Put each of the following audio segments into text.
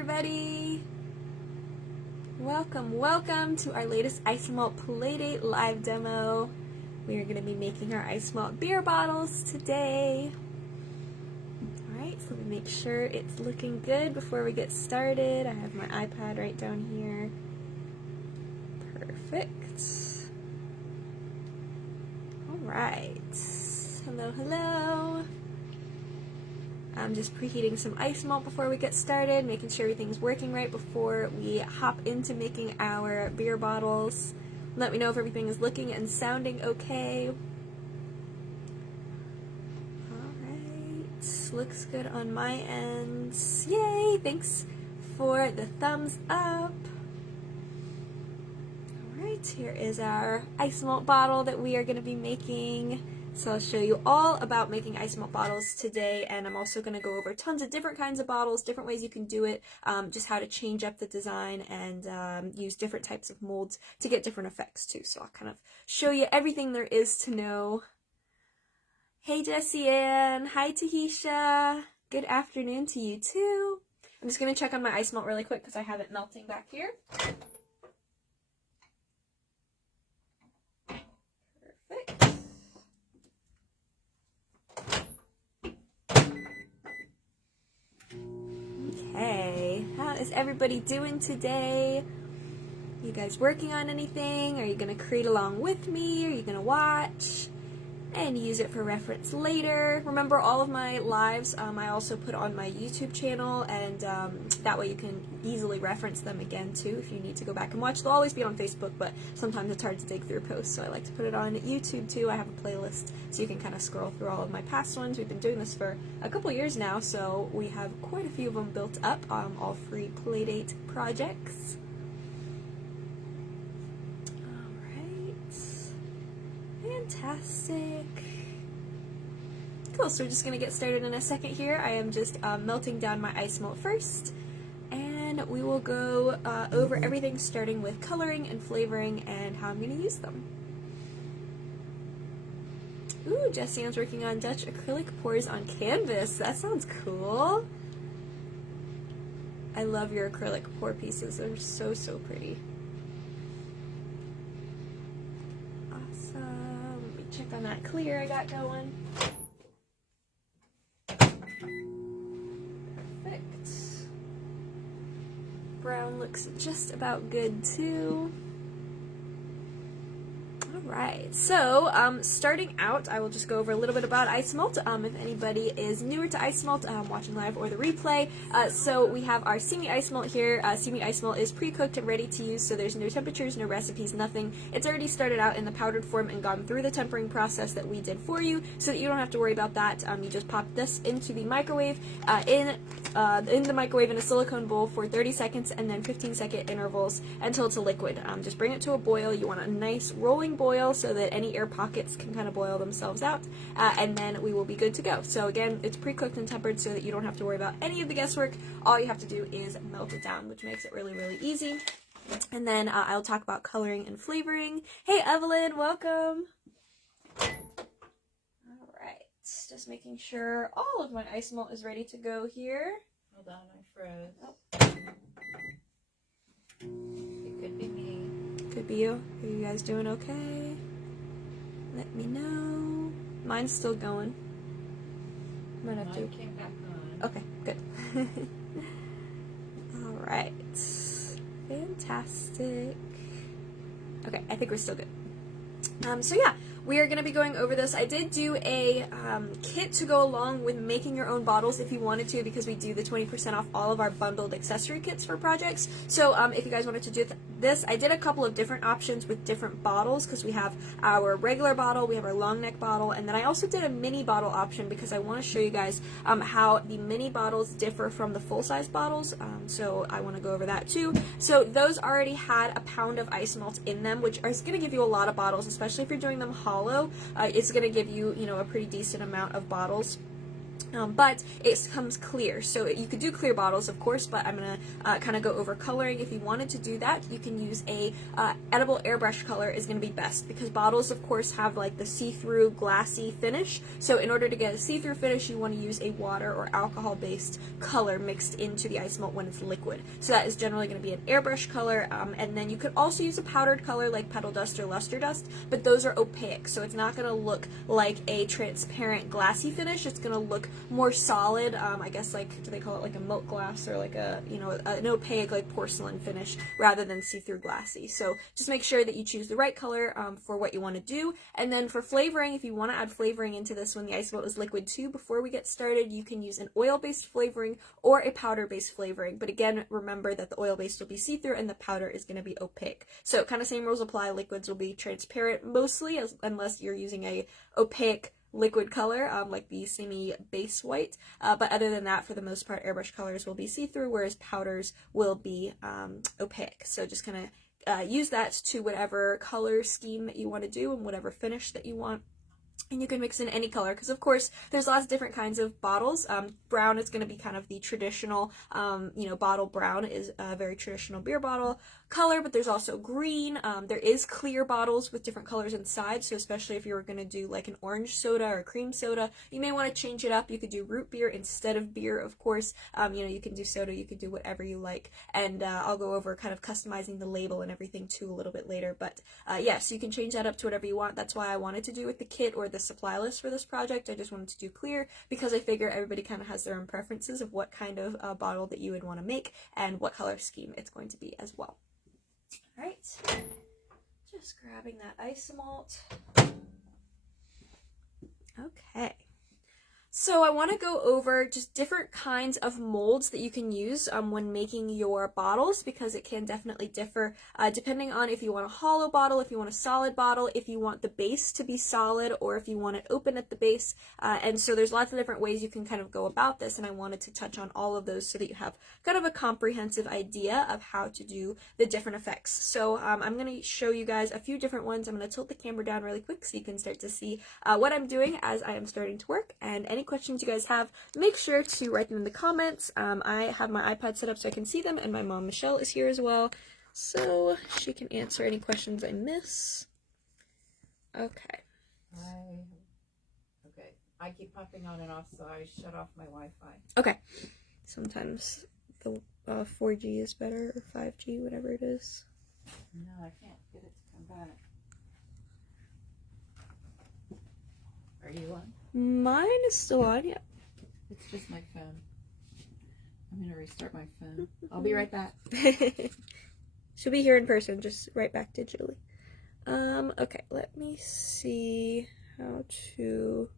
everybody! Welcome to our latest Isomalt Playdate live demo. We are going to be making our Isomalt beer bottles today. Alright, so let me make sure it's looking good before we get started. I have my iPad right down here. Perfect. Alright. Hello. I'm just preheating some Isomalt before we get started, making sure everything's working right before we hop into making our beer bottles. Let me know if everything is looking and sounding okay. Alright, looks good on my end. Yay! Thanks for the thumbs up. Alright, here is our Isomalt bottle that we are going to be making. So I'll show you all about making Isomalt bottles today, and I'm also going to go over tons of different kinds of bottles, different ways you can do it, just how to change up the design and use different types of molds to get different effects too. So I'll kind of show you everything there is to know. Hey Jessie Ann, hi Tahisha, good afternoon to you too. I'm just going to check on my Isomalt really quick because I have it melting back here. Hey, how is everybody doing today? You guys working on anything? Are you going to create along with me? Are you going to watch and use it for reference later? Remember, all of my lives I also put on my YouTube channel, and that way you can easily reference them again too if you need to go back and watch. They'll always be on Facebook, but sometimes it's hard to dig through posts, so I like to put it on YouTube too. I have a playlist so you can kind of scroll through all of my past ones. We've been doing this for a couple years now, so we have quite a few of them built up, all free Playdate projects. Fantastic. Cool, so we're just going to get started in a second here. I am just melting down my Isomalt first, and we will go over everything starting with coloring and flavoring and how I'm going to use them. Ooh, Jessie Ann's working on Dutch acrylic pours on canvas. That sounds cool. I love your acrylic pour pieces. They're so pretty. Check on that clear I got going. Perfect. Brown looks just about good too. Alright, so starting out, I will just go over a little bit about Isomalt. If anybody is newer to Isomalt, watching live or the replay, so we have our Simi Isomalt here. Simi Isomalt is pre-cooked and ready to use, so there's no temperatures, no recipes, nothing. It's already started out in the powdered form and gone through the tempering process that we did for you, so that you don't have to worry about that. You just pop this into the microwave, in the microwave in a silicone bowl for 30 seconds and then 15-second intervals until it's a liquid. Just bring it to a boil. You want a nice rolling boil so that any air pockets can kind of boil themselves out, and then we will be good to go. So again, it's pre-cooked and tempered so that you don't have to worry about any of the guesswork. All you have to do is melt it down, which makes it really easy. And then I'll talk about coloring and flavoring. Hey Evelyn, welcome! Alright, just making sure all of my Isomalt is ready to go here. Hold on, I froze. Oh. It could be me. Could be you. Are you guys doing okay? Let me know. Mine's still going. Might have to. Mine came back on. Okay, good. Alright. Fantastic. Okay, I think we're still good. So yeah, we are going to be going over this. I did do a kit to go along with making your own bottles if you wanted to, because we do the 20% off all of our bundled accessory kits for projects. So if you guys wanted to do this, I did a couple of different options with different bottles, because we have our regular bottle, we have our long neck bottle, and then I also did a mini bottle option because I want to show you guys how the mini bottles differ from the full-size bottles. So I want to go over that too. So those already had a pound of Isomalt in them, which is going to give you a lot of bottles, especially if you're doing them hollow. It's going to give you, a pretty decent amount of bottles. but it comes clear. So you could do clear bottles, of course, but I'm going to kind of go over coloring. If you wanted to do that, you can use a edible airbrush color is going to be best, because bottles, of course, have like the see-through glassy finish. So in order to get a see-through finish, you want to use a water or alcohol-based color mixed into the ice melt when it's liquid. So that is generally going to be an airbrush color, and then you could also use a powdered color like petal dust or luster dust, but those are opaque, so it's not going to look like a transparent glassy finish. It's going to look more solid, I guess, like, do they call it like a milk glass, or like a, you know, an opaque like porcelain finish rather than see-through glassy. So just make sure that you choose the right color for what you want to do. And then for flavoring, if you want to add flavoring into this when the ice melt is liquid too, before we get started, you can use an oil-based flavoring or a powder-based flavoring. But again, remember that the oil-based will be see-through and the powder is going to be opaque. So kind of same rules apply. Liquids will be transparent mostly, unless you're using a opaque liquid color, like the Simi base white, but other than that, for the most part, airbrush colors will be see-through, whereas powders will be opaque. So just kind of use that to whatever color scheme that you want to do and whatever finish that you want. And you can mix in any color, because of course there's lots of different kinds of bottles. Brown is going to be kind of the traditional, you know, bottle brown is a very traditional beer bottle color, but there's also green. There is clear bottles with different colors inside, so especially if you were going to do like an orange soda or cream soda, you may want to change it up. You could do root beer instead of beer, of course. You know, you can do soda, you could do whatever you like, and I'll go over kind of customizing the label and everything too a little bit later, but yes, you can change that up to whatever you want. That's why I wanted to do with the kit or the supply list for this project. I just wanted to do clear, because I figure everybody kind of has their own preferences of what kind of bottle that you would want to make and what color scheme it's going to be as well. All right, just grabbing that Isomalt. Okay. So I want to go over just different kinds of molds that you can use when making your bottles, because it can definitely differ depending on if you want a hollow bottle, if you want a solid bottle, if you want the base to be solid, or if you want it open at the base. And so there's lots of different ways you can kind of go about this, and I wanted to touch on all of those so that you have kind of a comprehensive idea of how to do the different effects. So I'm going to show you guys a few different ones. I'm going to tilt the camera down really quick so you can start to see what I'm doing as I am starting to work, and any questions you guys have, make sure to write them in the comments. I have my iPad set up so I can see them, and my mom Michelle is here as well, so she can answer any questions I miss. Okay. Okay. I keep popping on and off, so I shut off my Wi-Fi. Okay. Sometimes the 4G is better, or 5G, whatever it is. No, I can't get it to come back. Are you on? Mine is still on, yeah. It's just my phone. I'm going to restart my phone. I'll be right back. She'll be here in person, just right back digitally. Okay, let me see how to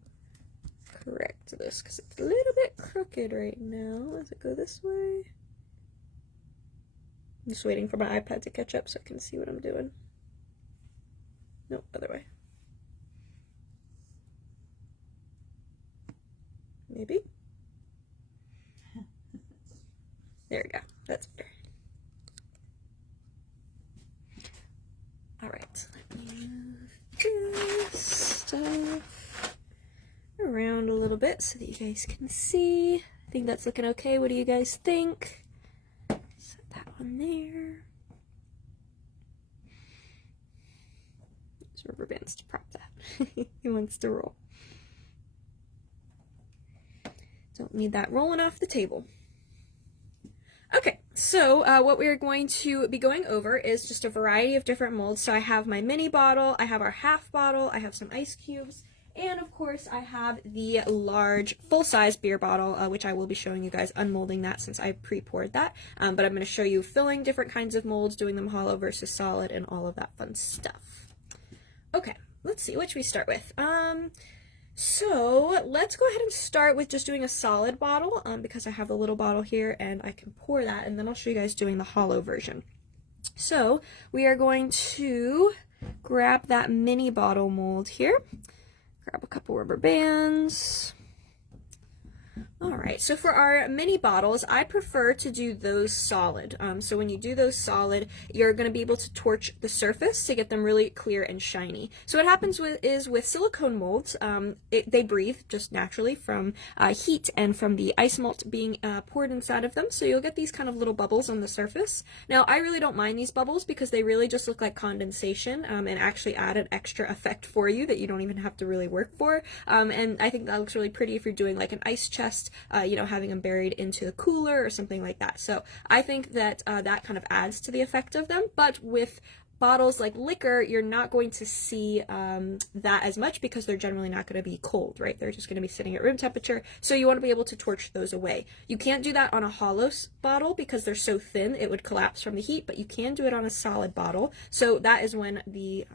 correct this, because it's a little bit crooked right now. Does it go this way? I'm just waiting for my iPad to catch up so I can see what I'm doing. Nope, other way. Maybe? There we go. That's better. Alright, let me move this stuff around a little bit so that you guys can see. I think that's looking okay. What do you guys think? Set that one there. There's rubber bands to prop that. He wants to roll. Don't need that rolling off the table. Okay, so what we're going to be going over is just a variety of different molds. So I have my mini bottle, I have our half bottle, I have some ice cubes, and of course I have the large full-size beer bottle, which I will be showing you guys unmolding that since I pre-poured that. But I'm going to show you filling different kinds of molds, doing them hollow versus solid, and all of that fun stuff. Okay, let's see, what should we start with? So let's go ahead and start with just doing a solid bottle, because I have the little bottle here and I can pour that, and then I'll show you guys doing the hollow version. So we are going to grab that mini bottle mold here, grab a couple rubber bands, Alright, so for our mini bottles, I prefer to do those solid. So when you do those solid, you're going to be able to torch the surface to get them really clear and shiny. So what happens with silicone molds, they breathe just naturally from heat and from the ice malt being poured inside of them, so you'll get these kind of little bubbles on the surface. Now, I really don't mind these bubbles because they really just look like condensation and actually add an extra effect for you that you don't even have to really work for. And I think that looks really pretty if you're doing like an ice chest, you know, having them buried into the cooler or something like that. So I think that that kind of adds to the effect of them. But with bottles like liquor, you're not going to see that as much because they're generally not going to be cold, right? They're just going to be sitting at room temperature. So you want to be able to torch those away. You can't do that on a hollow bottle because they're so thin it would collapse from the heat, but you can do it on a solid bottle. So that is when the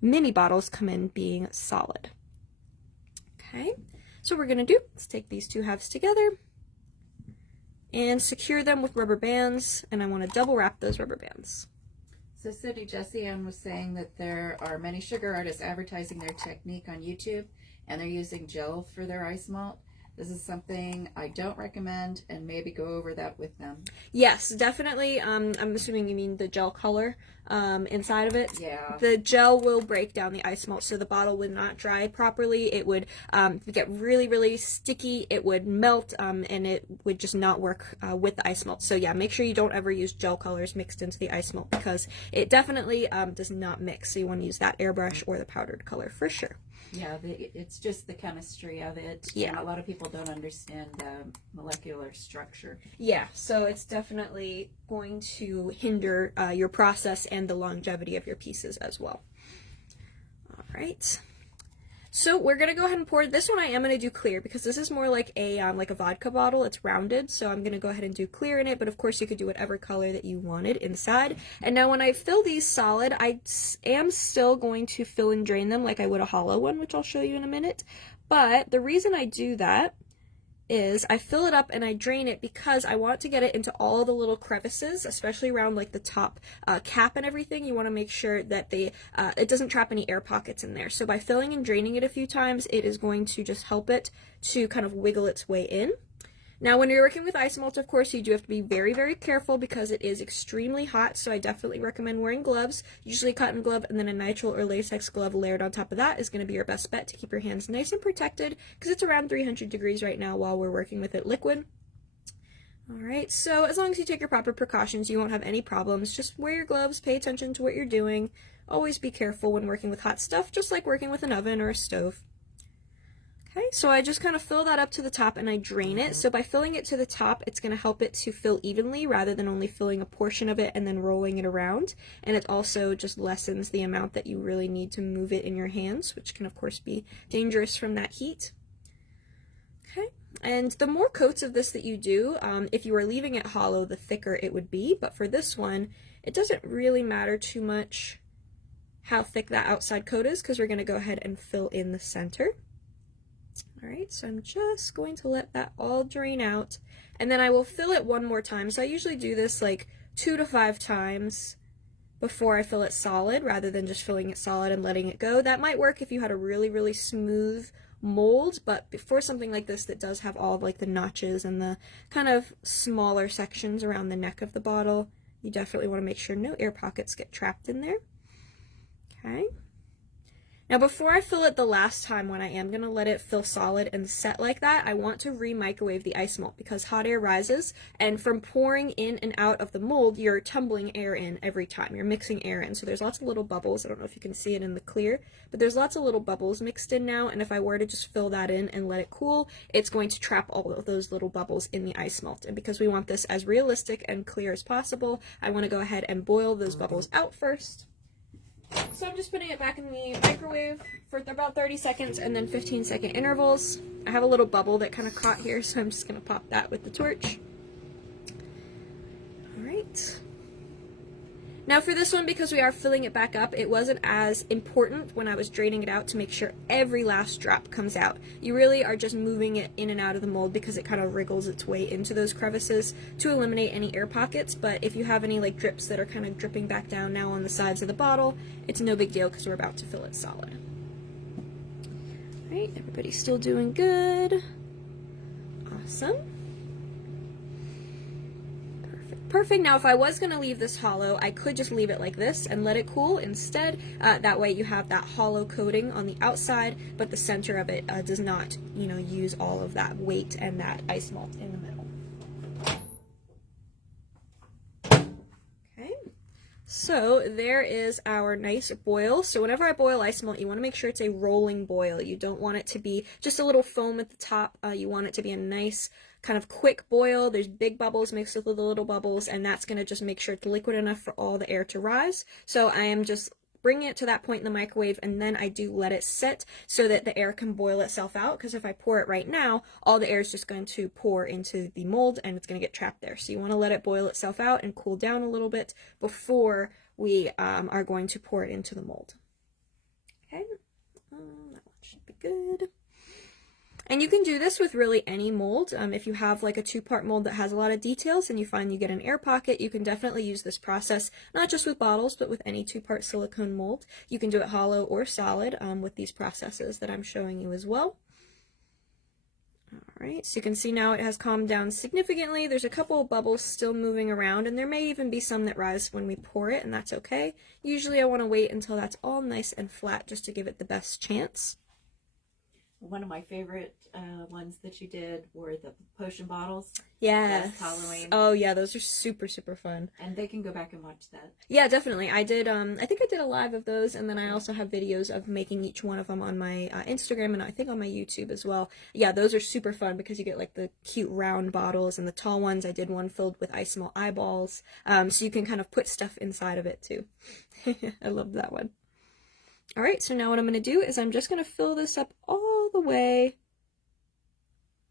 mini bottles come in being solid. Okay. So what we're going to do is take these two halves together and secure them with rubber bands, and I want to double wrap those rubber bands. So Sidney, Jessie Ann was saying that there are many sugar artists advertising their technique on YouTube, and they're using gel for their ice malt. This is something I don't recommend, and maybe go over that with them. Yes, definitely. I'm assuming you mean the gel color inside of it. Yeah. The gel will break down the ice malt, so the bottle would not dry properly. It would get really, really sticky. It would melt, and it would just not work with the ice malt. So yeah, make sure you don't ever use gel colors mixed into the ice malt because it definitely does not mix. So you want to use that airbrush or the powdered color for sure. Yeah, it's just the chemistry of it. Yeah. And a lot of people don't understand molecular structure. Yeah, so it's definitely going to hinder your process and the longevity of your pieces as well. All right. So we're going to go ahead and pour this one. I am going to do clear because this is more like a vodka bottle. It's rounded, so I'm going to go ahead and do clear in it, but of course you could do whatever color that you wanted inside. And now when I fill these solid, I am still going to fill and drain them like I would a hollow one, which I'll show you in a minute. But the reason I do that is I fill it up and I drain it because I want to get it into all the little crevices, especially around like the top cap and everything. You want to make sure that it doesn't trap any air pockets in there. So by filling and draining it a few times, it is going to just help it to kind of wiggle its way in. Now, when you're working with ice malt, of course, you do have to be very, very careful because it is extremely hot, so I definitely recommend wearing gloves, usually a cotton glove, and then a nitrile or latex glove layered on top of that is going to be your best bet to keep your hands nice and protected because it's around 300 degrees right now while we're working with it liquid. Alright, so as long as you take your proper precautions, you won't have any problems. Just wear your gloves, pay attention to what you're doing. Always be careful when working with hot stuff, just like working with an oven or a stove. Okay, so I just kind of fill that up to the top and I drain it. So by filling it to the top, it's going to help it to fill evenly rather than only filling a portion of it and then rolling it around. And it also just lessens the amount that you really need to move it in your hands, which can of course be dangerous from that heat. Okay, and the more coats of this that you do, if you were leaving it hollow, the thicker it would be. But for this one, it doesn't really matter too much how thick that outside coat is because we're going to go ahead and fill in the center. Alright, so I'm just going to let that all drain out, and then I will fill it one more time. So I usually do this like 2 to 5 times before I fill it solid, rather than just filling it solid and letting it go. That might work if you had a really, really smooth mold, but for something like this that does have all of like the notches and the kind of smaller sections around the neck of the bottle, you definitely want to make sure no air pockets get trapped in there. Okay. Now before I fill it the last time, when I am going to let it fill solid and set like that, I want to re-microwave the ice malt because hot air rises, and from pouring in and out of the mold, you're tumbling air in every time. You're mixing air in, so there's lots of little bubbles. I don't know if you can see it in the clear, but there's lots of little bubbles mixed in now, and if I were to just fill that in and let it cool, it's going to trap all of those little bubbles in the ice malt. And because we want this as realistic and clear as possible, I want to go ahead and boil those bubbles out first. So I'm just putting it back in the microwave for about 30 seconds and then 15-second intervals. I have a little bubble that kind of caught here, so I'm just going to pop that with the torch. Alright. Now for this one, because we are filling it back up, it wasn't as important when I was draining it out to make sure every last drop comes out. You really are just moving it in and out of the mold because it kind of wriggles its way into those crevices to eliminate any air pockets, but if you have any like drips that are kind of dripping back down now on the sides of the bottle, it's no big deal because we're about to fill it solid. Alright, everybody's still doing good. Awesome. Perfect. Now, if I was going to leave this hollow, I could just leave it like this and let it cool instead. That way you have that hollow coating on the outside, but the center of it does not, use all of that weight and that ice malt in the middle. Okay. So there is our nice boil. So whenever I boil ice malt, you want to make sure it's a rolling boil. You don't want it to be just a little foam at the top. You want it to be a nice kind of quick boil. There's big bubbles mixed with the little bubbles, and that's going to just make sure it's liquid enough for all the air to rise. So I am just bringing it to that point in the microwave, and then I do let it sit so that the air can boil itself out, because if I pour it right now, all the air is just going to pour into the mold and it's going to get trapped there. So you want to let it boil itself out and cool down a little bit before we are going to pour it into the mold. Okay, that one should be good. And you can do this with really any mold. If you have like a 2-part mold that has a lot of details and you find you get an air pocket, you can definitely use this process, not just with bottles, but with any 2-part silicone mold. You can do it hollow or solid with these processes that I'm showing you as well. Alright, so you can see now it has calmed down significantly. There's a couple of bubbles still moving around, and there may even be some that rise when we pour it, and that's okay. Usually I want to wait until that's all nice and flat just to give it the best chance. One of my favorite ones that you did were the potion bottles. Yes. Last Halloween. Oh yeah, those are super fun. And they can go back and watch that. Yeah, definitely. I did. I think I did a live of those, and then I also have videos of making each one of them on my Instagram and I think on my YouTube as well. Yeah, those are super fun because you get like the cute round bottles and the tall ones. I did one filled with Isomalt eyeballs, so you can kind of put stuff inside of it too. I love that one. All right, so now what I'm going to do is I'm just going to fill this up all the way.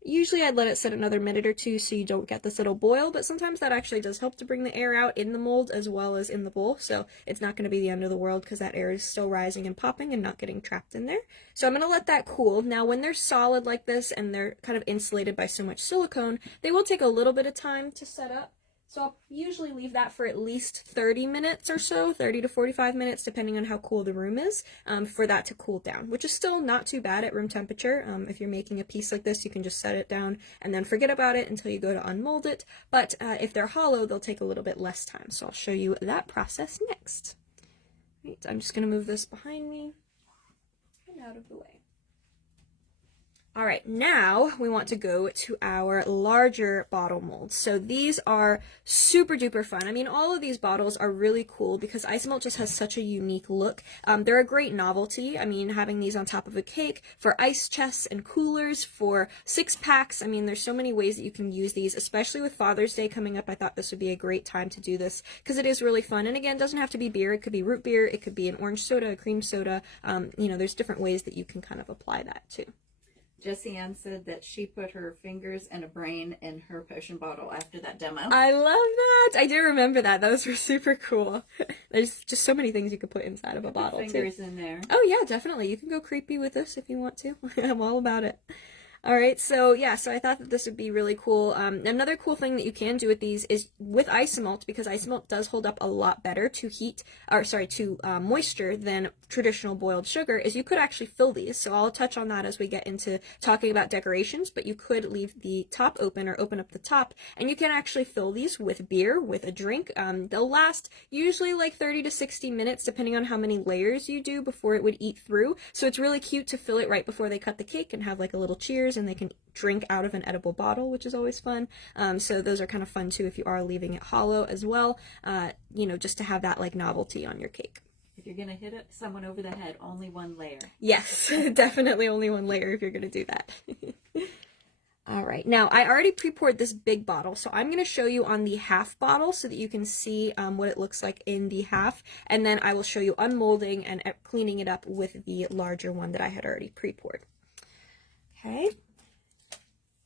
Usually I'd let it sit another minute or two so you don't get this little boil, but sometimes that actually does help to bring the air out in the mold as well as in the bowl, so it's not going to be the end of the world because that air is still rising and popping and not getting trapped in there. So I'm going to let that cool. Now when they're solid like this and they're kind of insulated by so much silicone, they will take a little bit of time to set up. So I'll usually leave that for at least 30 minutes or so, 30 to 45 minutes, depending on how cool the room is, for that to cool down, which is still not too bad at room temperature. If you're making a piece like this, you can just set it down and then forget about it until you go to unmold it. But if they're hollow, they'll take a little bit less time. So I'll show you that process next. Right, I'm just going to move this behind me and out of the way. All right, now we want to go to our larger bottle molds. So these are super duper fun. I mean, all of these bottles are really cool because Isomalt just has such a unique look. They're a great novelty. I mean, having these on top of a cake, for ice chests and coolers, for 6-packs. I mean, there's so many ways that you can use these, especially with Father's Day coming up. I thought this would be a great time to do this because it is really fun. And again, it doesn't have to be beer. It could be root beer. It could be an orange soda, a cream soda. There's different ways that you can kind of apply that too. Jessie Ann said that she put her fingers and a brain in her potion bottle after that demo. I love that. I do remember that. Those were super cool. There's just so many things you could put inside of a bottle fingers too. In there. Oh yeah, definitely. You can go creepy with this if you want to. I'm all about it. All right, so yeah, so I thought that this would be really cool. Another cool thing that you can do with these is with Isomalt, because Isomalt does hold up a lot better to moisture than traditional boiled sugar, is you could actually fill these. So I'll touch on that as we get into talking about decorations, but you could leave the top open or open up the top, and you can actually fill these with beer, with a drink. They'll last usually like 30 to 60 minutes, depending on how many layers you do before it would eat through. So it's really cute to fill it right before they cut the cake and have like a little cheers, and they can drink out of an edible bottle, which is always fun. So those are kind of fun too if you are leaving it hollow as well, just to have that like novelty on your cake. If you're going to hit someone over the head, only one layer. Yes, definitely only one layer if you're going to do that. All right, now I already pre-poured this big bottle, so I'm going to show you on the half bottle so that you can see what it looks like in the half, and then I will show you unmolding and cleaning it up with the larger one that I had already pre-poured. Okay,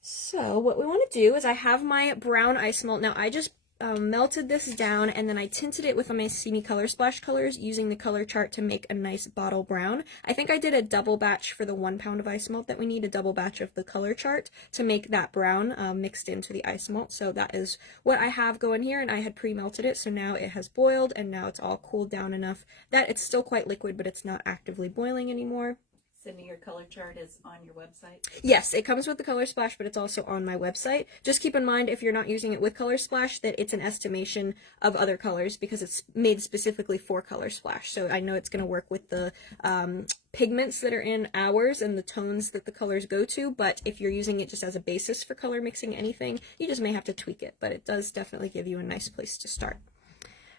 so what we want to do is I have my brown Isomalt. Now I just melted this down and then I tinted it with my Simi Color Splash colors using the color chart to make a nice bottle brown. I think I did a double batch for the 1 pound of Isomalt that we need, a double batch of the color chart to make that brown mixed into the Isomalt. So that is what I have going here, and I had pre-melted it, so now it has boiled and now it's all cooled down enough that it's still quite liquid, but it's not actively boiling anymore. Sydney, your color chart is on your website? Yes, it comes with the Color Splash, but it's also on my website. Just keep in mind, if you're not using it with Color Splash, that it's an estimation of other colors because it's made specifically for Color Splash. So I know it's going to work with the pigments that are in ours and the tones that the colors go to, but if you're using it just as a basis for color mixing anything, you just may have to tweak it, but it does definitely give you a nice place to start.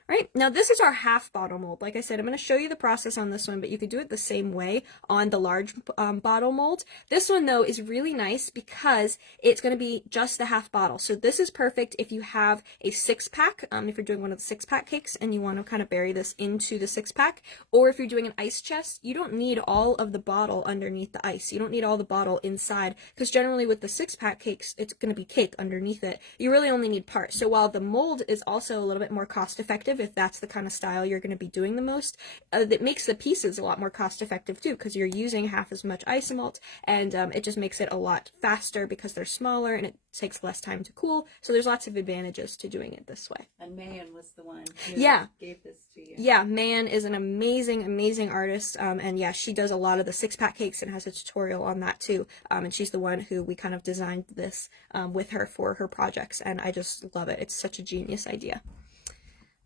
Right, now this is our half bottle mold. Like I said, I'm going to show you the process on this one, but you could do it the same way on the large bottle mold. This one, though, is really nice because it's going to be just the half bottle. So this is perfect if you have a 6-pack, if you're doing one of the 6-pack cakes and you want to kind of bury this into the 6-pack, or if you're doing an ice chest, you don't need all of the bottle underneath the ice. You don't need all the bottle inside, because generally with the 6-pack cakes, it's going to be cake underneath it. You really only need part. So while the mold is also a little bit more cost effective, if that's the kind of style you're going to be doing the most, that makes the pieces a lot more cost effective too, because you're using half as much Isomalt, and it just makes it a lot faster because they're smaller and it takes less time to cool. So there's lots of advantages to doing it this way. And Mayan was the one who gave this to you. Yeah, Mayan is an amazing artist, and yeah, she does a lot of the 6-pack cakes and has a tutorial on that too, and she's the one who we kind of designed this with her for her projects, and I just love it. It's such a genius idea.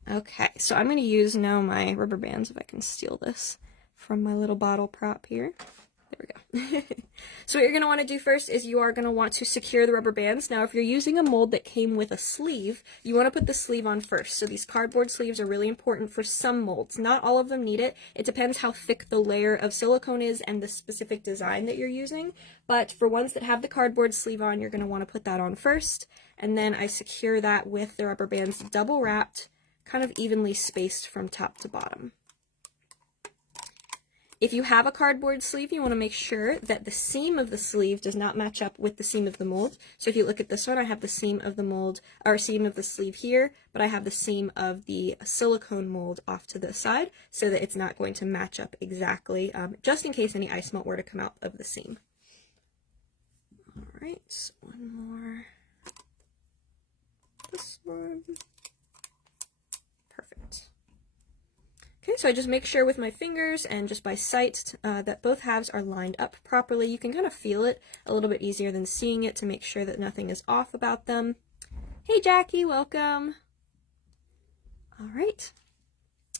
Okay, so I'm going to use now my rubber bands, if I can steal this from my little bottle prop here. There we go. So what you're going to want to do first is you are going to want to secure the rubber bands. Now, if you're using a mold that came with a sleeve, you want to put the sleeve on first. So these cardboard sleeves are really important for some molds. Not all of them need it. It depends how thick the layer of silicone is and the specific design that you're using. But for ones that have the cardboard sleeve on, you're going to want to put that on first. And then I secure that with the rubber bands double wrapped, kind of evenly spaced from top to bottom. If you have a cardboard sleeve, you want to make sure that the seam of the sleeve does not match up with the seam of the mold. So if you look at this one, I have the seam of the mold, or seam of the sleeve here, but I have the seam of the silicone mold off to the side so that it's not going to match up exactly, just in case any ice melt were to come out of the seam. All right, one more. This one. Perfect. Okay, so I just make sure with my fingers and just by sight that both halves are lined up properly. You can kind of feel it a little bit easier than seeing it to make sure that nothing is off about them. Hey Jackie, welcome. All right.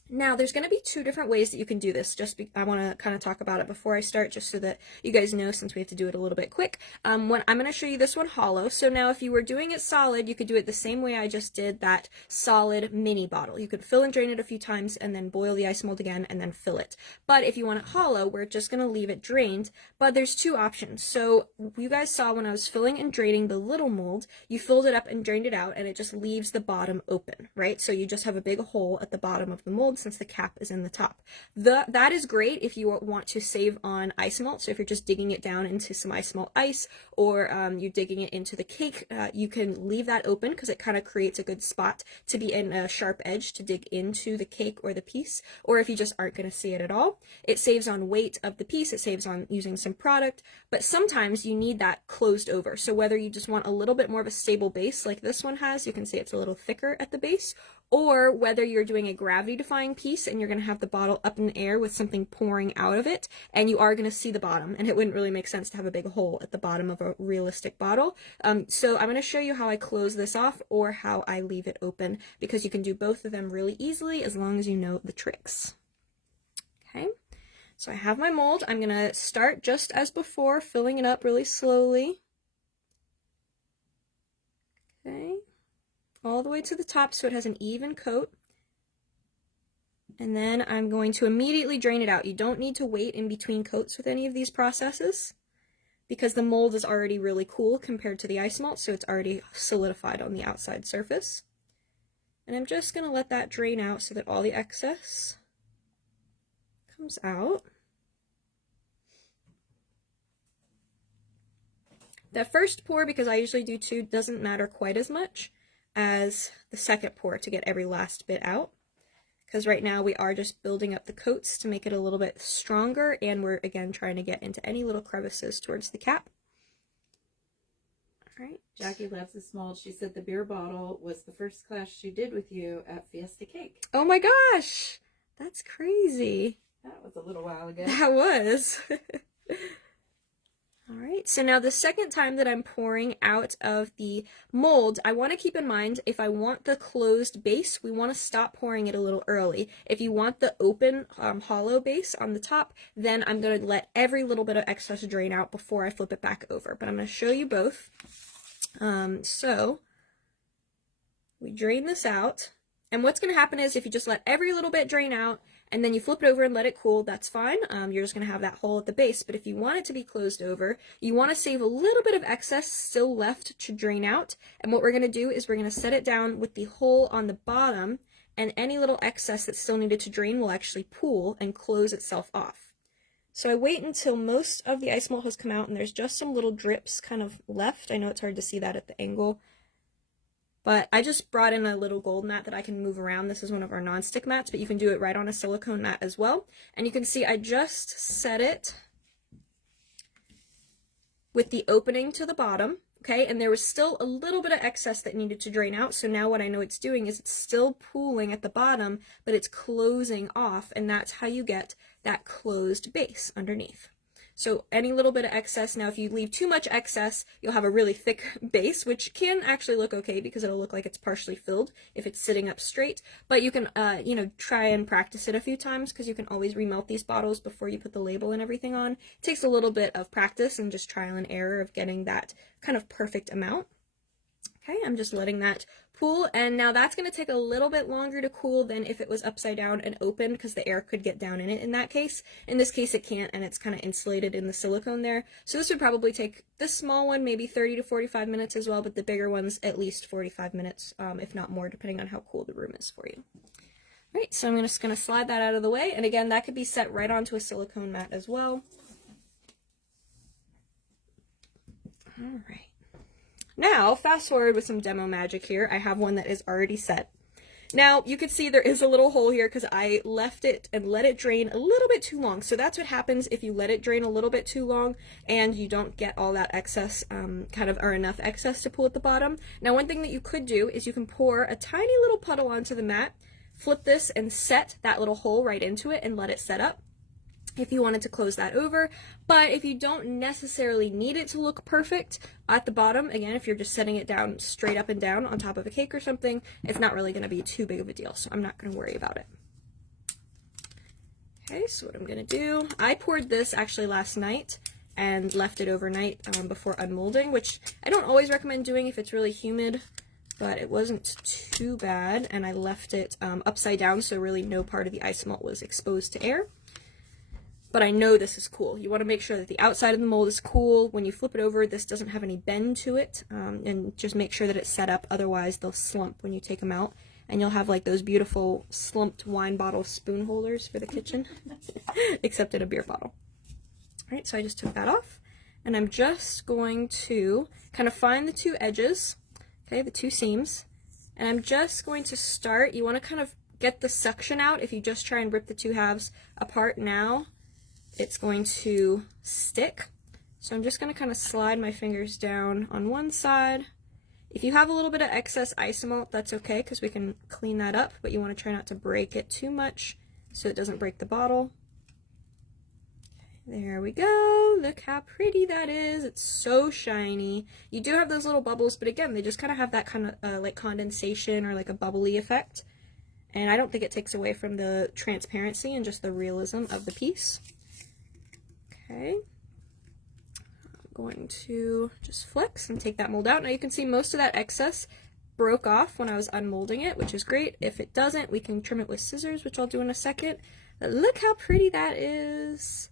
Now, there's going to be 2 different ways that you can do this. I want to kind of talk about it before I start, just so that you guys know, since we have to do it a little bit quick. I'm going to show you this one hollow. So now, if you were doing it solid, you could do it the same way I just did that solid mini bottle. You could fill and drain it a few times, and then boil the ice mold again, and then fill it. But if you want it hollow, we're just going to leave it drained. But there's 2 options. So you guys saw when I was filling and draining the little mold, you filled it up and drained it out, and it just leaves the bottom open, right? So you just have a big hole at the bottom of the mold, since the cap is in the top. That is great if you want to save on ice melt. So if you're just digging it down into some ice melt ice, or you're digging it into the cake, you can leave that open because it kind of creates a good spot to be in a sharp edge to dig into the cake or the piece. Or if you just aren't going to see it at all, it saves on weight of the piece, it saves on using some product, but sometimes you need that closed over. So whether you just want a little bit more of a stable base like this one has, you can see it's a little thicker at the base, or whether you're doing a gravity defying piece and you're going to have the bottle up in the air with something pouring out of it, and you are going to see the bottom, and it wouldn't really make sense to have a big hole at the bottom of a realistic bottle. So I'm going to show you how I close this off or how I leave it open, because you can do both of them really easily as long as you know the tricks. Okay, so I have my mold. I'm going to start just as before, filling it up really slowly. Okay, all the way to the top so it has an even coat. And then I'm going to immediately drain it out. You don't need to wait in between coats with any of these processes, because the mold is already really cool compared to the ice melt, so it's already solidified on the outside surface. And I'm just going to let that drain out so that all the excess comes out. That first pour, because I usually do 2, doesn't matter quite as much as the second pour to get every last bit out, because right now we are just building up the coats to make it a little bit stronger, and we're again trying to get into any little crevices towards the cap. All right. Jackie loves this mold. She said the beer bottle was the first class she did with you at Fiesta Cake. Oh my gosh, that's crazy. That was a little while ago. That was. All right, so now the second time that I'm pouring out of the mold, I want to keep in mind, if I want the closed base, we want to stop pouring it a little early. If you want the open, hollow base on the top, then I'm going to let every little bit of excess drain out before I flip it back over. But I'm going to show you both. So we drain this out, and what's going to happen is if you just let every little bit drain out, and then you flip it over and let it cool, that's fine. You're just going to have that hole at the base. But if you want it to be closed over, you want to save a little bit of excess still left to drain out. And what we're going to do is we're going to set it down with the hole on the bottom, and any little excess that still needed to drain will actually pool and close itself off. So I wait until most of the ice malt has come out and there's just some little drips kind of left. I know it's hard to see that at the angle. But I just brought in a little gold mat that I can move around. This is one of our non-stick mats, but you can do it right on a silicone mat as well. And you can see I just set it with the opening to the bottom, okay? And there was still a little bit of excess that needed to drain out. So now what I know it's doing is it's still pooling at the bottom, but it's closing off, and that's how you get that closed base underneath. So any little bit of excess, now if you leave too much excess, you'll have a really thick base, which can actually look okay because it'll look like it's partially filled if it's sitting up straight. But you can, you know, try and practice it a few times because you can always remelt these bottles before you put the label and everything on. It takes a little bit of practice and just trial and error of getting that kind of perfect amount. Okay, I'm just letting that pool, and now that's going to take a little bit longer to cool than if it was upside down and open because the air could get down in it in that case. In this case it can't, and it's kind of insulated in the silicone there. So this would probably take this small one maybe 30 to 45 minutes as well, but the bigger ones at least 45 minutes, if not more, depending on how cool the room is for you. All right, so I'm just going to slide that out of the way, and again, that could be set right onto a silicone mat as well. All right. Now, fast forward with some demo magic here. I have one that is already set. Now, you can see there is a little hole here because I left it and let it drain a little bit too long. So that's what happens if you let it drain a little bit too long and you don't get all that excess, or enough excess to pool at the bottom. Now, one thing that you could do is you can pour a tiny little puddle onto the mat, flip this and set that little hole right into it and let it set up if you wanted to close that over. But if you don't necessarily need it to look perfect at the bottom, again, if you're just setting it down straight up and down on top of a cake or something, it's not really going to be too big of a deal, so I'm not going to worry about it. Okay, so what I'm going to do, I poured this actually last night and left it overnight before unmolding, which I don't always recommend doing if it's really humid, but it wasn't too bad, and I left it upside down, so really no part of the ice malt was exposed to air. But I know this is cool. You want to make sure that the outside of the mold is cool. When you flip it over, this doesn't have any bend to it, and just make sure that it's set up, otherwise they'll slump when you take them out, and you'll have like those beautiful slumped wine bottle spoon holders for the kitchen, except in a beer bottle. All right, so I just took that off, and I'm just going to kind of find the two edges, okay, the two seams, and I'm just going to start, you want to kind of get the suction out. If you just try and rip the two halves apart now, it's going to stick. So I'm just going to kind of slide my fingers down on one side. If you have a little bit of excess Isomalt, that's okay because we can clean that up, but you want to try not to break it too much so it doesn't break the bottle. There we go. Look how pretty that is. It's so shiny. You do have those little bubbles, but again, they just kind of have that kind of like condensation or like a bubbly effect. And I don't think it takes away from the transparency and just the realism of the piece. Okay, I'm going to just flex and take that mold out. Now you can see most of that excess broke off when I was unmolding it, which is great. If it doesn't, we can trim it with scissors, which I'll do in a second. But look how pretty that is.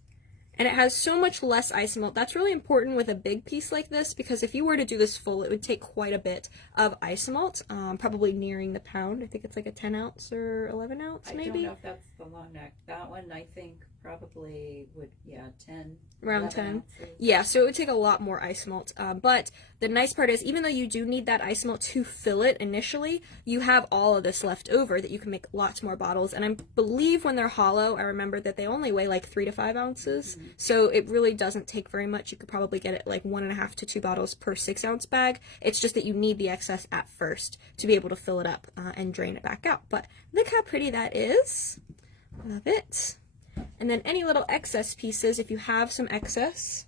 And it has so much less Isomalt. That's really important with a big piece like this, because if you were to do this full, it would take quite a bit of Isomalt, probably nearing the pound. I think it's like a 10 ounce or 11 ounce maybe. I don't know if that's the long neck. That one I think probably would, 10. Around 10. Ounces. Yeah, so it would take a lot more Isomalt. But the nice part is, even though you do need that Isomalt to fill it initially, you have all of this left over that you can make lots more bottles. And I believe when they're hollow, I remember that they only weigh like 3 to 5 ounces. Mm-hmm. So it really doesn't take very much. You could probably get it like 1.5 to 2 bottles per 6 ounce bag. It's just that you need the excess at first to be able to fill it up and drain it back out. But look how pretty that is. Love it. And then any little excess pieces, if you have some excess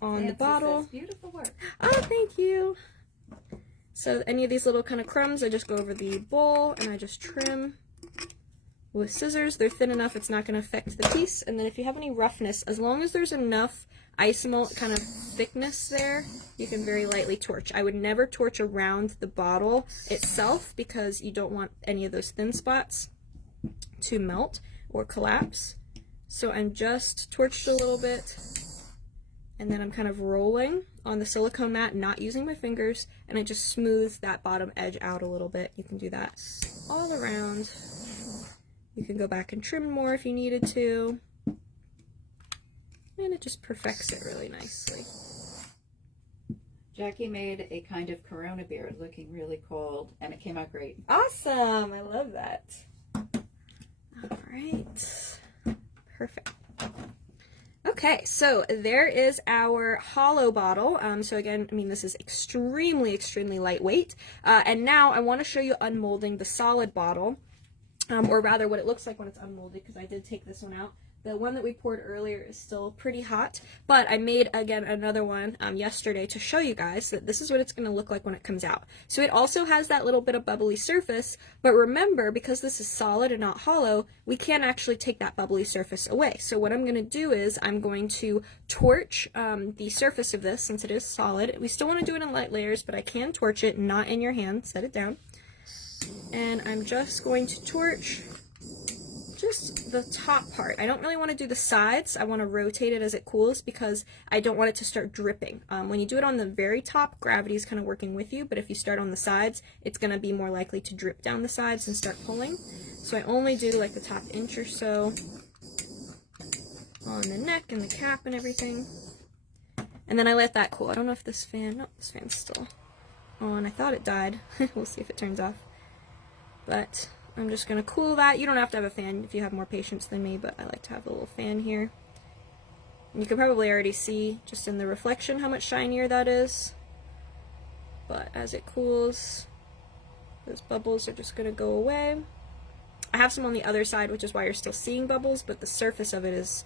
on the bottle. Says, beautiful work. Oh, thank you. So any of these little kind of crumbs, I just go over the bowl and I just trim with scissors. They're thin enough, it's not going to affect the piece. And then if you have any roughness, as long as there's enough Isomalt kind of thickness there, you can very lightly torch. I would never torch around the bottle itself because you don't want any of those thin spots to melt or collapse. So I'm just torched a little bit, and then I'm kind of rolling on the silicone mat, not using my fingers, and I just smooth that bottom edge out a little bit. You can do that all around. You can go back and trim more if you needed to. And it just perfects it really nicely. Jackie made a kind of Corona beer looking really cold, and it came out great. Awesome! I love that. All right. Perfect. Okay, so there is our hollow bottle. So again, I mean, this is extremely, extremely lightweight. And now I want to show you unmolding the solid bottle, or rather what it looks like when it's unmolded, because I did take this one out. The one that we poured earlier is still pretty hot, but I made, again, another one yesterday to show you guys that this is what it's going to look like when it comes out. So it also has that little bit of bubbly surface, but remember, because this is solid and not hollow, we can't actually take that bubbly surface away. So what I'm going to do is I'm going to torch the surface of this, since it is solid. We still want to do it in light layers, but I can torch it, not in your hand. Set it down. And I'm just going to torch just the top part. I don't really want to do the sides. I want to rotate it as it cools because I don't want it to start dripping. When you do it on the very top, gravity is kind of working with you, but if you start on the sides, it's going to be more likely to drip down the sides and start pulling. So I only do like the top inch or so on the neck and the cap and everything. And then I let that cool. I don't know if this fan, no, this fan's still on. I thought it died. We'll see if it turns off. But I'm just going to cool that. You don't have to have a fan if you have more patience than me, but I like to have a little fan here. And you can probably already see just in the reflection how much shinier that is. But as it cools, those bubbles are just going to go away. I have some on the other side, which is why you're still seeing bubbles, but the surface of it is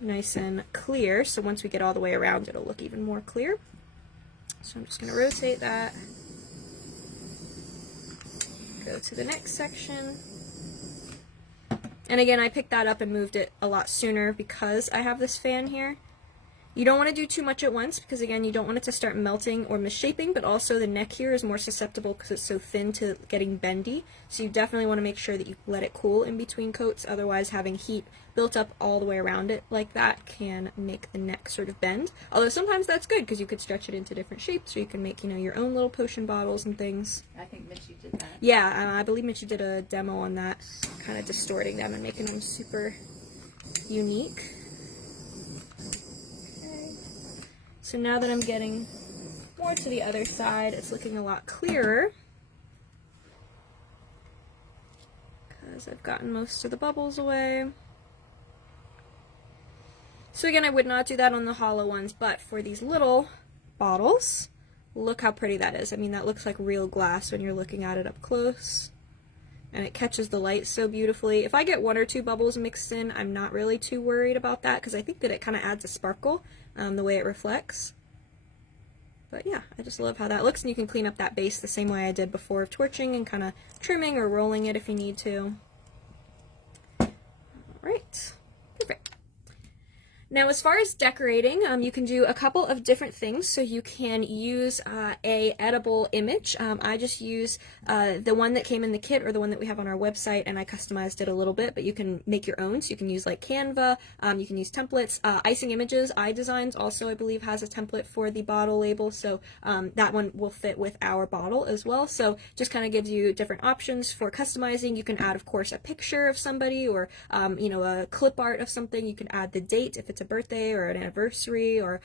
nice and clear. So once we get all the way around, it'll look even more clear. So I'm just going to rotate that. Go to the next section. And again, I picked that up and moved it a lot sooner because I have this fan here. You don't want to do too much at once because, again, you don't want it to start melting or misshapen, but also the neck here is more susceptible because it's so thin to getting bendy. So you definitely want to make sure that you let it cool in between coats. Otherwise, having heat built up all the way around it like that can make the neck sort of bend. Although sometimes that's good because you could stretch it into different shapes, or you can make, you know, your own little potion bottles and things. I think Mitchie did that. Yeah, I believe Mitchie did a demo on that, kind of distorting them and making them super unique. So now that I'm getting more to the other side, it's looking a lot clearer because I've gotten most of the bubbles away. So again, I would not do that on the hollow ones, but for these little bottles, look how pretty that is. I mean, that looks like real glass when you're looking at it up close. And it catches the light so beautifully. If I get one or two bubbles mixed in, I'm not really too worried about that because I think that it kind of adds a sparkle, the way it reflects. But yeah, I just love how that looks, and you can clean up that base the same way I did before of torching and kind of trimming or rolling it if you need to. Alright, perfect. Now, as far as decorating, you can do a couple of different things. So you can use a edible image. I just use the one that came in the kit or the one that we have on our website, and I customized it a little bit, but you can make your own. So you can use like Canva, you can use templates. Icing Images, iDesigns also, I believe, has a template for the bottle label, so that one will fit with our bottle as well. So just kind of gives you different options for customizing. You can add, of course, a picture of somebody, or you know, a clip art of something. You can add the date if it's a birthday or an anniversary, or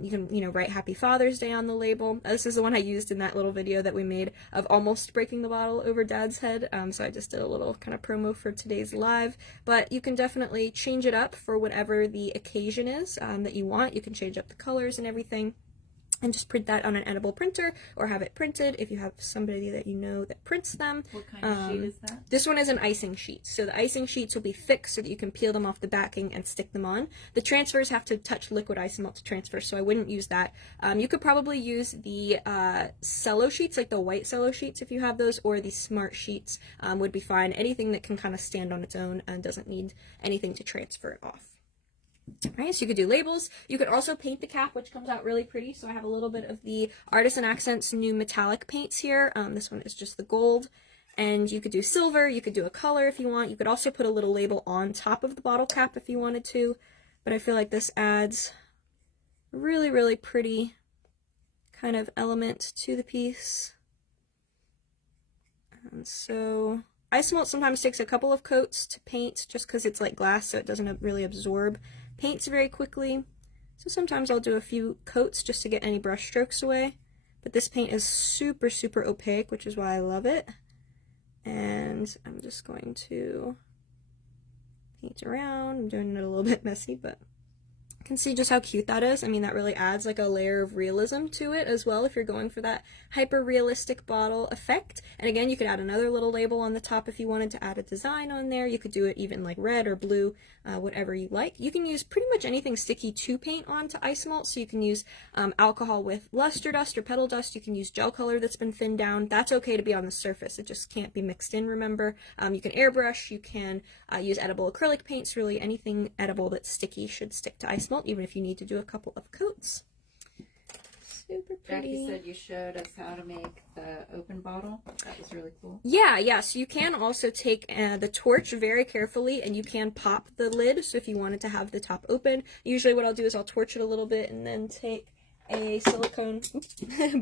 you can, you know, write Happy Father's Day on the label. This is the one I used in that little video that we made of almost breaking the bottle over Dad's head, so I just did a little kind of promo for today's live. But you can definitely change it up for whatever the occasion is that you want. You can change up the colors and everything. and just print that on an edible printer, or have it printed if you have somebody that you know that prints them. What kind of sheet is that? This one is an icing sheet. So the icing sheets will be thick so that you can peel them off the backing and stick them on. The transfers have to touch liquid Isomalt to transfer, so I wouldn't use that. You could probably use the cello sheets, like the white cello sheets if you have those, or the smart sheets would be fine. Anything that can kind of stand on its own and doesn't need anything to transfer it off. Right, so you could do labels. You could also paint the cap, which comes out really pretty. So I have a little bit of the Artisan Accents new metallic paints here. This one is just the gold. And you could do silver, you could do a color if you want. You could also put a little label on top of the bottle cap if you wanted to. But I feel like this adds a really, really pretty kind of element to the piece. And so Isomalt sometimes takes a couple of coats to paint just because it's like glass, so it doesn't really absorb paints very quickly. So sometimes I'll do a few coats just to get any brush strokes away. But this paint is super, super opaque, which is why I love it. And I'm just going to paint around. I'm doing it a little bit messy, but you can see just how cute that is. I mean, that really adds like a layer of realism to it as well if you're going for that hyper realistic bottle effect. And again, you could add another little label on the top if you wanted to add a design on there. You could do it even like red or blue, whatever you like. You can use pretty much anything sticky to paint onto Isomalt. So you can use alcohol with luster dust or petal dust. You can use gel color that's been thinned down. That's okay to be on the surface. It just can't be mixed in, remember. You can airbrush. You can use edible acrylic paints. Really anything edible that's sticky should stick to Isomalt, even if you need to do a couple of coats. Super pretty. Jackie said you showed us how to make the open bottle. That was really cool. Yeah, so you can also take the torch very carefully and you can pop the lid. So if you wanted to have the top open, usually what I'll do is I'll torch it a little bit and then take a silicone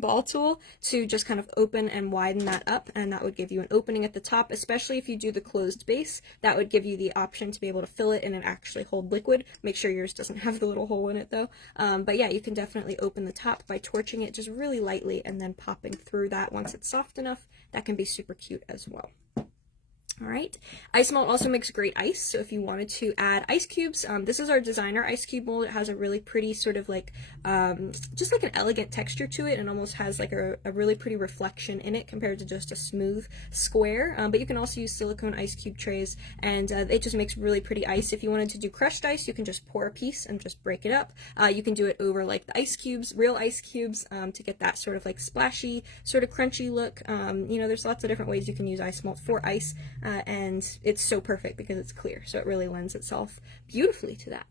ball tool to just kind of open and widen that up, and that would give you an opening at the top, especially if you do the closed base. That would give you the option to be able to fill it and it actually hold liquid. Make sure yours doesn't have the little hole in it though. But yeah, you can definitely open the top by torching it just really lightly and then popping through that once it's soft enough. That can be super cute as well. Alright, Isomalt also makes great ice, so if you wanted to add ice cubes, this is our designer ice cube mold. It has a really pretty sort of like, just like an elegant texture to it, and almost has like a really pretty reflection in it compared to just a smooth square. But you can also use silicone ice cube trays, and it just makes really pretty ice. If you wanted to do crushed ice, you can just pour a piece and just break it up. You can do it over like the ice cubes, real ice cubes, to get that sort of like splashy, sort of crunchy look. You know, there's lots of different ways you can use Isomalt for ice. And it's so perfect because it's clear, so it really lends itself beautifully to that.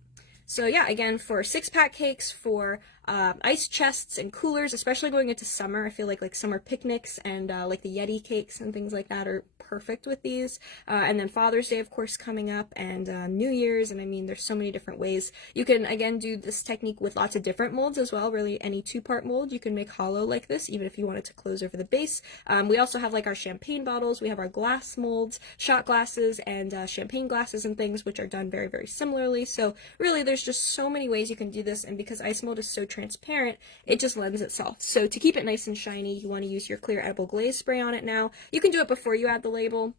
So yeah, again, for 6-pack cakes, for ice chests and coolers, especially going into summer, I feel like summer picnics and like the Yeti cakes and things like that are perfect with these. And then Father's Day, of course, coming up, and New Year's, and I mean, there's so many different ways. You can, again, do this technique with lots of different molds as well. Really, any 2-part mold, you can make hollow like this, even if you wanted to close over the base. We also have like our champagne bottles. We have our glass molds, shot glasses, and champagne glasses and things, which are done very, very similarly. So really, there's just so many ways you can do this, and because Isomalt is so transparent, it just lends itself. So to keep it nice and shiny, you want to use your clear edible glaze spray on it now. You can do it before you add the label,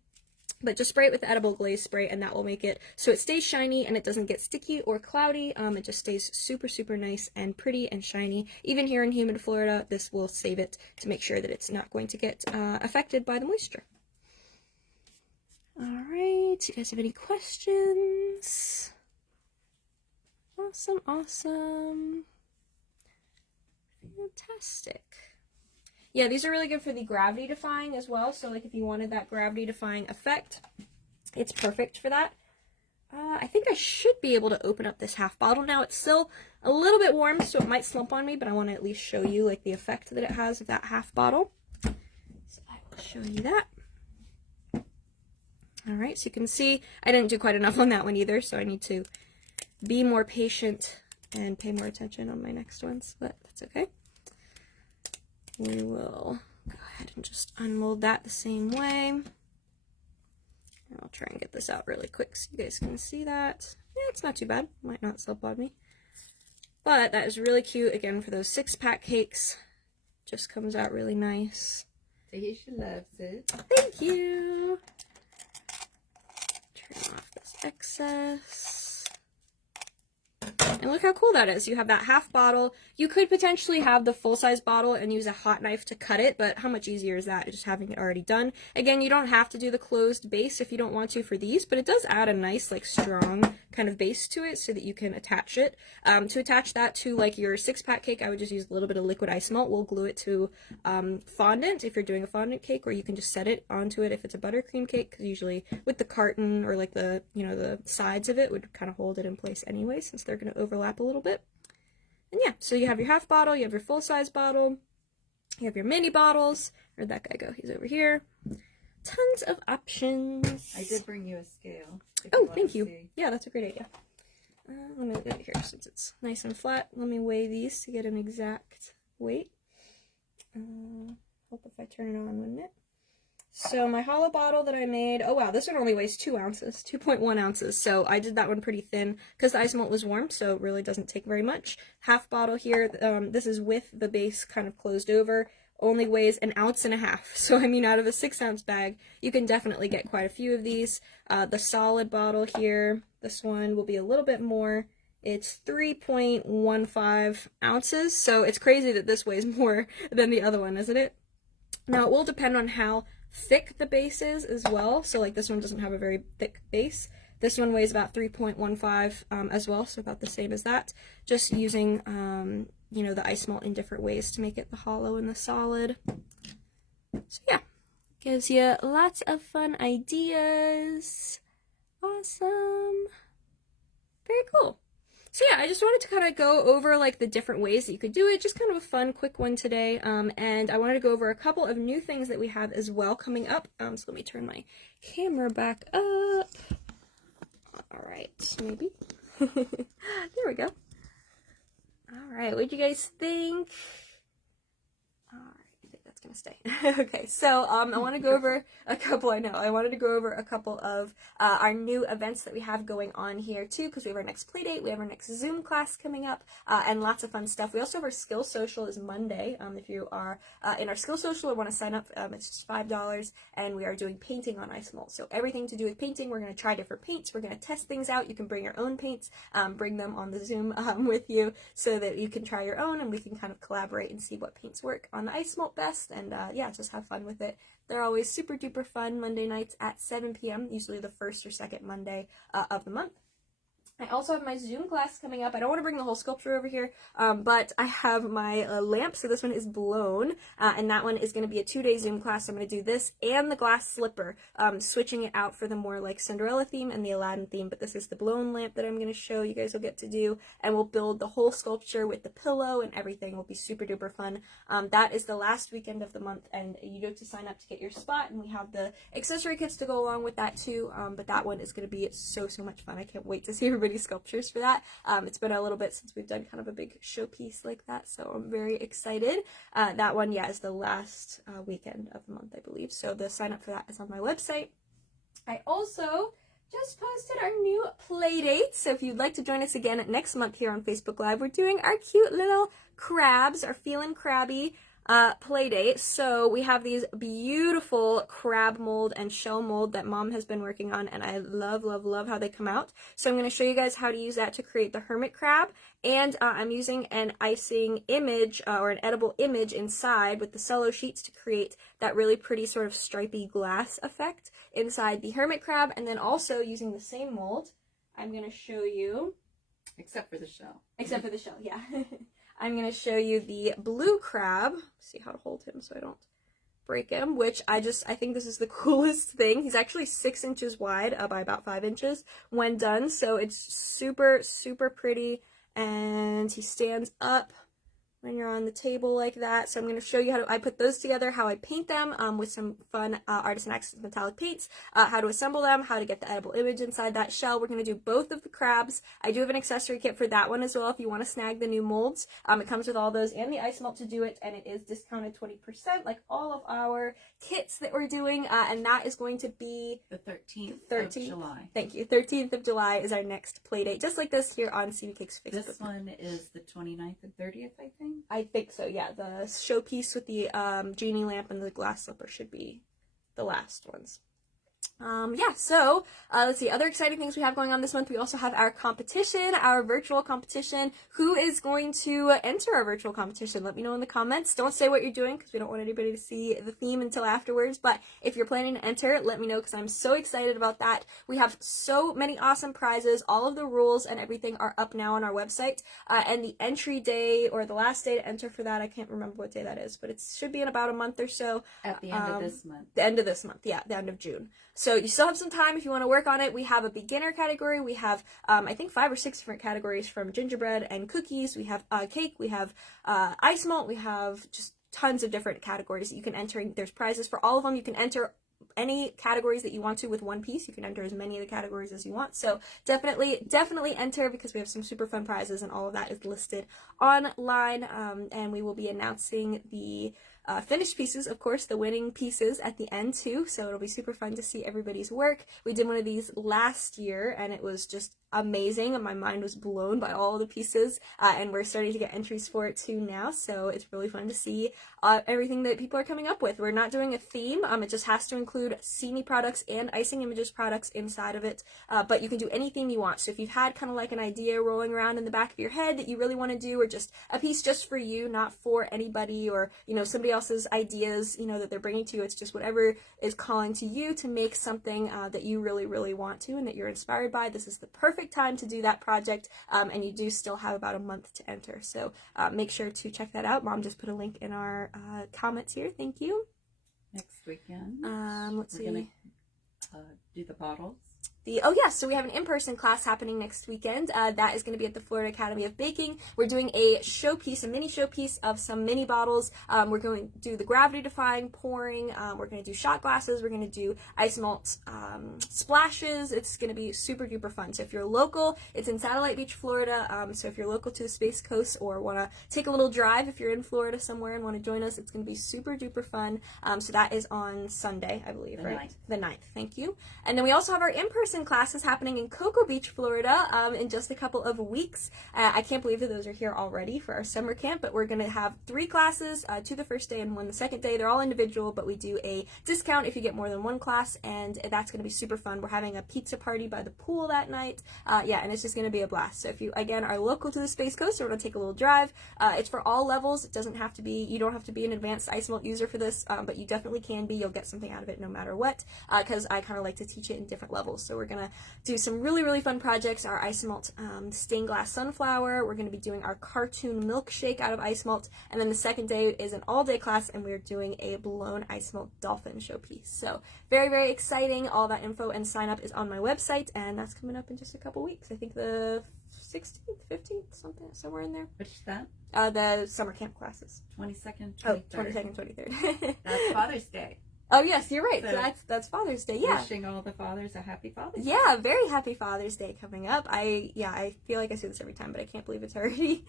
but just spray it with the edible glaze spray, and that will make it so it stays shiny and it doesn't get sticky or cloudy. It just stays super, super nice and pretty and shiny. Even here in humid Florida, this will save it to make sure that it's not going to get affected by the moisture. Alright, you guys have any questions? Awesome, awesome. Fantastic. Yeah, these are really good for the gravity defying as well. So like if you wanted that gravity defying effect, it's perfect for that. I think I should be able to open up this half bottle now. It's still a little bit warm, so it might slump on me, but I want to at least show you like the effect that it has of that half bottle. So I will show you that. All right, so you can see I didn't do quite enough on that one either, so I need to be more patient and pay more attention on my next ones, but that's okay. We will go ahead and just unmold that the same way. And I'll try and get this out really quick so you guys can see that. Yeah, it's not too bad. Might not slip on me. But that is really cute. Again, for those 6-pack cakes, just comes out really nice. Tahisha loves it. Thank you. Turn off this excess. And look how cool that is. You have that half bottle. You could potentially have the full-size bottle and use a hot knife to cut it, but how much easier is that, just having it already done? Again, you don't have to do the closed base if you don't want to for these, but it does add a nice, like, strong kind of base to it so that you can attach it. To attach that to, like, your 6-pack cake, I would just use a little bit of liquid ice melt. We'll glue it to fondant if you're doing a fondant cake, or you can just set it onto it if it's a buttercream cake, because usually with the carton or, like, the, you know, the sides of it would kind of hold it in place anyway, since they're going to overlap a little bit. And yeah, so you have your half bottle, you have your full-size bottle, you have your mini bottles. Where'd that guy go? He's over here. Tons of options. I did bring you a scale. Oh, thank you. Yeah, that's a great idea. Let me do it here since it's nice and flat. Let me weigh these to get an exact weight. Hope if I turn it on, wouldn't it? So my hollow bottle that I made, oh wow, this one only weighs 2 ounces, 2.1 ounces. So I did that one pretty thin because the ice malt was warm, so it really doesn't take very much. Half bottle here, this is with the base kind of closed over, only weighs 1.5 ounces. So I mean, out of a 6-ounce bag, you can definitely get quite a few of these. The solid bottle here, this one will be a little bit more. It's 3.15 ounces, so it's crazy that this weighs more than the other one, isn't it? Now, it will depend on how thick the base is as well. So like this one doesn't have a very thick base. This one weighs about 3.15 as well, so about the same as that. Just using, you know, the ice malt in different ways to make it the hollow and the solid. So yeah, gives you lots of fun ideas. Awesome. Very cool. So yeah, I just wanted to kind of go over like the different ways that you could do it, just kind of a fun, quick one today. And I wanted to go over a couple of new things that we have as well coming up. So let me turn my camera back up. All right, maybe. There we go. All right, what'd you guys think? All right, I think that's gonna stay. Okay, so I want to go over a couple. I wanted to go over a couple of our new events that we have going on here too, because we have our next Playdate, we have our next Zoom class coming up, and lots of fun stuff. We also have our Skill Social is Monday. If you are in our Skill Social or want to sign up, it's just $5, and we are doing painting on ice malt. So everything to do with painting, we're going to try different paints, we're going to test things out. You can bring your own paints, bring them on the Zoom with you so that you can try your own, and we can kind of collaborate and see what paints work on the ice malt best, and yeah, just have fun with it. They're always super duper fun Monday nights at 7 p.m., usually the first or second Monday of the month. I also have my Zoom class coming up. I don't want to bring the whole sculpture over here, but I have my lamp. So this one is blown, and that one is going to be a 2-day Zoom class. So I'm going to do this and the glass slipper, switching it out for the more like Cinderella theme and the Aladdin theme. But this is the blown lamp that I'm going to show you guys will get to do, and we'll build the whole sculpture with the pillow and everything. It will be super duper fun. That is the last weekend of the month, and you do have to sign up to get your spot, and we have the accessory kits to go along with that too. But that one is going to be so much fun. I can't wait to see everybody sculptures for that. It's been a little bit since we've done kind of a big showpiece like that, so I'm very excited. That one, yeah, is the last weekend of the month, I believe, so the sign up for that is on my website. I also just posted our new Playdate, so if you'd like to join us again next month here on Facebook Live, we're doing our cute little crabs, our Feelin' Crabby Playdate. So we have these beautiful crab mold and shell mold that Mom has been working on, and I love how they come out. So I'm going to show you guys how to use that to create the hermit crab, and I'm using an icing image or an edible image inside with the cello sheets to create that really pretty sort of stripy glass effect inside the hermit crab. And then also using the same mold, I'm going to show you, except for the shell. Except for the shell, yeah. I'm going to show you the blue crab. See how to hold him so I don't break him, which I think this is the coolest thing. He's actually 6 inches wide by about 5 inches when done, so it's super pretty, and he stands up when you're on the table like that. So I'm going to show you how I put those together, how I paint them with some fun Artisan Accents metallic paints, how to assemble them, how to get the edible image inside that shell. We're going to do both of the crabs. I do have an accessory kit for that one as well if you want to snag the new molds. It comes with all those and the ice melt to do it, and it is discounted 20% like all of our kits that we're doing, and that is going to be the 13th of July. Thank you. 13th of July is our next play date, just like this here on Simi Cake's Facebook. This one is the 29th and 30th, I think. I think so, yeah. The showpiece with the genie lamp and the glass slipper should be the last ones. Yeah, so let's see, other exciting things we have going on this month. We also have our competition, our virtual competition. Who is going to enter our virtual competition? Let me know in the comments. Don't say what you're doing because we don't want anybody to see the theme until afterwards. But if you're planning to enter, let me know because I'm so excited about that. We have so many awesome prizes. All of the rules and everything are up now on our website. And the entry day, or the last day to enter for that, I can't remember what day that is, but it should be in about a month or so. At the end of this month. The end of this month, yeah, the end of June. So you still have some time if you want to work on it. We have a beginner category. We have, I think, 5 or 6 different categories, from gingerbread and cookies. We have cake. We have ice malt. We have just tons of different categories that you can enter. There's prizes for all of them. You can enter any categories that you want to with one piece. You can enter as many of the categories as you want. So definitely enter, because we have some super fun prizes, and all of that is listed online. And we will be announcing the finished pieces, of course, the winning pieces at the end too. So it'll be super fun to see everybody's work. We did one of these last year and it was just amazing. My mind was blown by all the pieces, and we're starting to get entries for it too now. So it's really fun to see everything that people are coming up with. We're not doing a theme. It just has to include Simi products and Icing Images products inside of it. But you can do any theme you want. So if you've had kind of like an idea rolling around in the back of your head that you really want to do, or just a piece just for you, not for anybody, or, you know, somebody else's ideas, you know, that they're bringing to you. It's just whatever is calling to you to make something that you really, really want to and that you're inspired by. This is the perfect time to do that project, and you do still have about a month to enter. So make sure to check that out. Mom just put a link in our comments here. Thank you. Next weekend. Let's see. We're gonna do the bottles. So we have an in-person class happening next weekend. That is going to be at the Florida Academy of Baking. We're doing a showpiece, a mini showpiece of some mini bottles. We're going to do the gravity defying pouring. We're going to do shot glasses. We're going to do ice malt splashes. It's going to be super duper fun. So if you're local, it's in Satellite Beach, Florida. So if you're local to the Space Coast, or want to take a little drive, if you're in Florida somewhere and want to join us, it's going to be super duper fun. So that is on Sunday, I believe, right? The 9th. Thank you. And then we also have our in-person classes happening in Cocoa Beach, Florida, in just a couple of weeks. I can't believe that those are here already for our summer camp, but we're going to have 3 classes, 2 the first day and 1 the second day. They're all individual, but we do a discount if you get more than 1 class, and that's going to be super fun. We're having a pizza party by the pool that night. And it's just going to be a blast. So if you, again, are local to the Space Coast or want to take a little drive, it's for all levels. It doesn't have to be, you don't have to be an advanced ice malt user for this, but you definitely can be. You'll get something out of it no matter what, because I kind of like to teach it in different levels. So we're going to do some really, really fun projects. Our ice malt stained glass sunflower. We're going to be doing our cartoon milkshake out of ice malt. And then the second day is an all-day class, and we're doing a blown ice malt dolphin showpiece. So very, very exciting. All that info and sign up is on my website, and that's coming up in just a couple weeks. I think the 16th, 15th, somewhere in there. Which is that? The summer camp classes. 22nd, 23rd. Oh, 22nd, 23rd. That's Father's Day. Oh yes, you're right. So that's Father's Day. Yeah. Wishing all the fathers a happy Father's Day. Yeah, very happy Father's Day coming up. I feel like I say this every time, but I can't believe it's already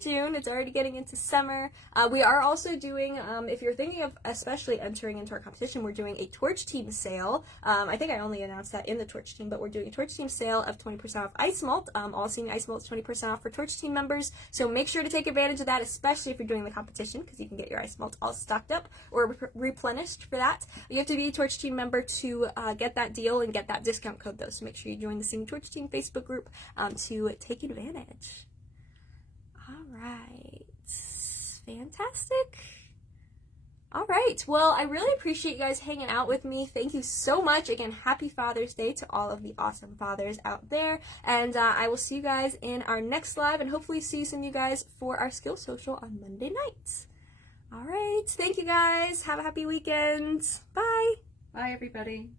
June. It's already getting into summer. We are also doing, if you're thinking of especially entering into our competition, we're doing a Torch Team sale. I think I only announced that in the Torch Team, but we're doing a Torch Team sale of 20% off ice malt. All Simi ice malts 20% off for Torch Team members. So make sure to take advantage of that, especially if you're doing the competition, because you can get your ice malt all stocked up or replenished for that. You have to be a Torch Team member to get that deal and get that discount code, though. So make sure you join the Simi Torch Team Facebook group to take advantage. All right. Fantastic. All right. Well, I really appreciate you guys hanging out with me. Thank you so much. Again, happy Father's Day to all of the awesome fathers out there. And I will see you guys in our next live, and hopefully see some of you guys for our Skill Social on Monday nights. All right. Thank you guys. Have a happy weekend. Bye. Bye, everybody.